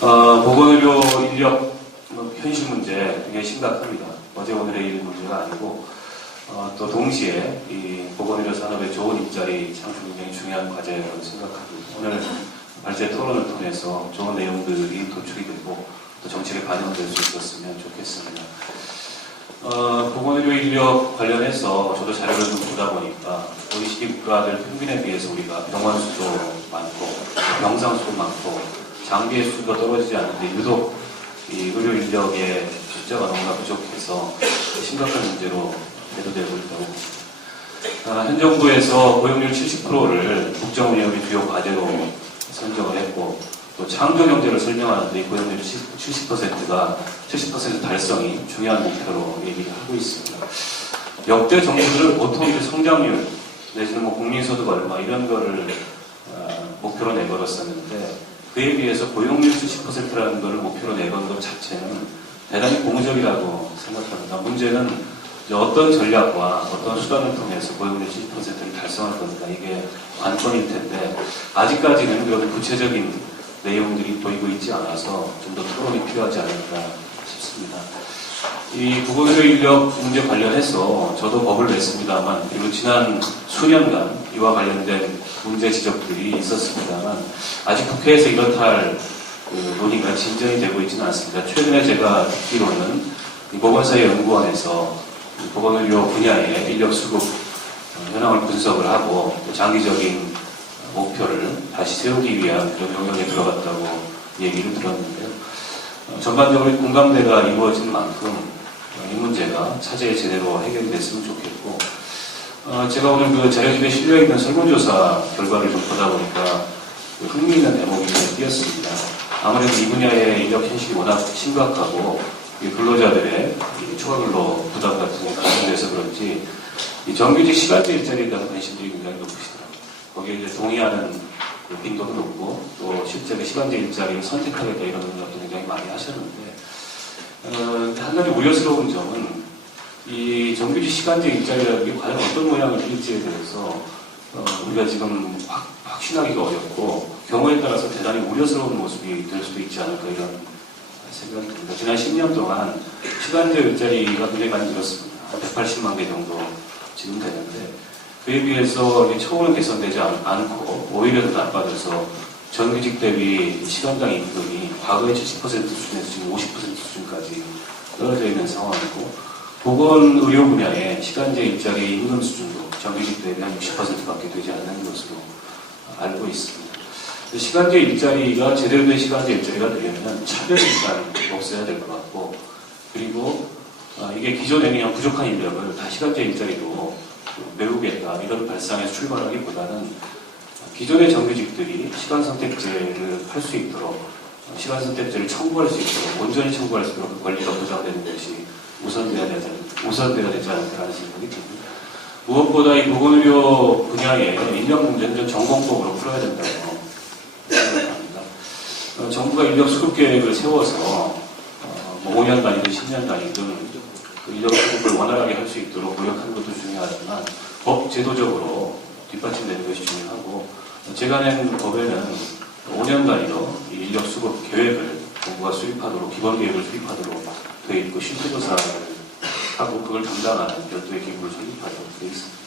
보건의료 인력 현실 문제 굉장히 심각합니다. 어제 오늘의 일 문제가 아니고 또 동시에 이 보건의료 산업의 좋은 일자리 창출 굉장히 중요한 과제라고 생각합니다. 오늘 발제 토론을 통해서 좋은 내용들이 도출이 되고 또 정책에 반영될 수 있었으면 좋겠습니다. 보건의료 인력 관련해서 저도 자료를 좀 보다 보니까 OECD 국가들 평균에 비해서 우리가 병원 수도 많고 병상 수도 많고 장비의 수가 떨어지지 않는데 유독 이 의료 인력의 숫자가 너무나 부족해서 심각한 문제로 대두되고 있다고. 현 정부에서 고용률 70%를 국정운영의 주요 과제로 선정을 했고 또 창조 경제를 설명하는데 고용률 70%가 70% 달성이 중요한 목표로 얘기를 하고 있습니다. 역대 정부들은 보통 이제 성장률 내지는 뭐 국민소득 얼마 이런 거를 목표로 내걸었었는데 그에 비해서 고용률 70%라는 것을 목표로 내건 것 자체는 대단히 고무적이라고 생각합니다. 문제는 어떤 전략과 어떤 수단을 통해서 고용률 70%를 달성할 겁니까? 이게 관건일 텐데 아직까지는 그런 구체적인 내용들이 보이고 있지 않아서 좀 더 토론이 필요하지 않을까 싶습니다. 이 보건의료 인력 문제 관련해서 저도 법을 냈습니다만 그리고 지난 수년간 이와 관련된 문제 지적들이 있었습니다만 아직 국회에서 이렇다 할 논의가 진전이 되고 있지는 않습니다. 최근에 제가 듣기로는 보건사회연구원에서 보건의료 분야의 인력 수급 현황을 분석을 하고 장기적인 목표를 다시 세우기 위한 그런 영역에 들어갔다고 얘기를 들었는데요. 전반적으로 공감대가 이루어진 만큼 이 문제가 차제에 제대로 해결이 됐으면 좋겠고 제가 오늘 그 자료집에 실려있는 설문조사 결과를 좀 보다 보니까 흥미있는 대목이 띄었습니다. 아무래도 이 분야의 인력 현실이 워낙 심각하고 근로자들의 초과근로 부담 같은 게 가중돼서 그런지 이 정규직 시간제 일자리에 대한 관심들이 굉장히 높으시더라고요. 거기에 이제 동의하는 빈도도 높고 또 실제로 시간제 일자리를 선택하겠다 이런 것도 굉장히 많이 하셨는데 한 가지 우려스러운 점은 이 정규직 시간제 일자리라는 게 과연 어떤 모양을 띨지에 대해서 우리가 지금 확신하기가 어렵고 경우에 따라서 대단히 우려스러운 모습이 될 수도 있지 않을까 이런 생각이 듭니다. 지난 10년 동안 시간제 일자리가 굉장히 많이 늘었습니다. 한 180만 개 정도 지금 되는데 그에 비해서 처우는 개선되지 않고 오히려 더 나빠져서 정규직 대비 시간당 임금이 과거의 70% 수준에서 지금 50% 수준까지 떨어져 있는 상황이고 보건의료 분야의 시간제 일자리 임금 수준도 정규직 대비 한 60%밖에 되지 않는 것으로 알고 있습니다. 시간제 일자리가 제대로 된 시간제 일자리가 되려면 차별이 일단 없어야 될 것 같고 그리고 이게 기존에 그냥 부족한 인력을 다 시간제 일자리로 메우겠다 이런 발상에서 출발하기보다는 기존의 정규직들이 시간 선택제를 할 수 있도록 시간 선택제를 청구할 수 있도록 온전히 청구할 수 있도록 권리가 보장되는 것이 우선돼야 되지 않을까라는 생각이 듭니다. 무엇보다 이 보건의료 분야의 인력 문제는 전공법으로 풀어야 된다고 생각합니다. 정부가 인력 수급 계획을 세워서 5년 단위든 10년 단위든 그 인력 수급을 원활하게 할 수 있도록 노력하는 것도 중요하지만 법 제도적으로 뒷받침되는 것이 중요하고 제가 낸 법에는 5년 단위로 인력 수급 계획을 정부가 수립하도록 기본 계획을 수립하도록 되어 있고 실태조사를 하고 그걸 담당하는 별도의 기구를 설립하도록 되어 있습니다.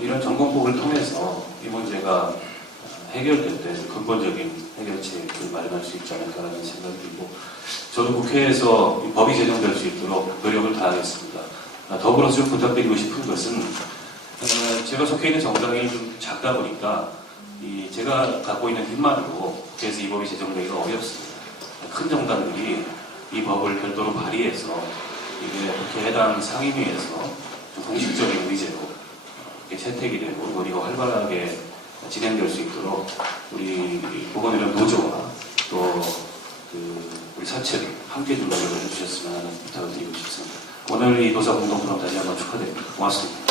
이런 전공법을 통해서 이 문제가 해결될 때 근본적인 해결책을 마련할 수 있지 않을까라는 생각이 들고 저도 국회에서 이 법이 제정될 수 있도록 노력을 다하겠습니다. 더불어서 좀 부탁드리고 싶은 것은 제가 속해 있는 정당이 좀 작다 보니까 제가 갖고 있는 힘만으로 국회에서 이 법이 제정되기가 어렵습니다. 큰 정당들이 이 법을 별도로 발의해서 이게 국회 해당 상임위에서 좀 공식적인 의제로 채택이 되고 논의가 활발하게 진행될 수 있도록 우리 보건의료 노조와 또 우리 사측이 함께 좀 노력을 해주셨으면 하는 부탁을 드리고 싶습니다. 오늘 이 노사 공동 토론 다시 한번 축하드립니다. 고맙습니다.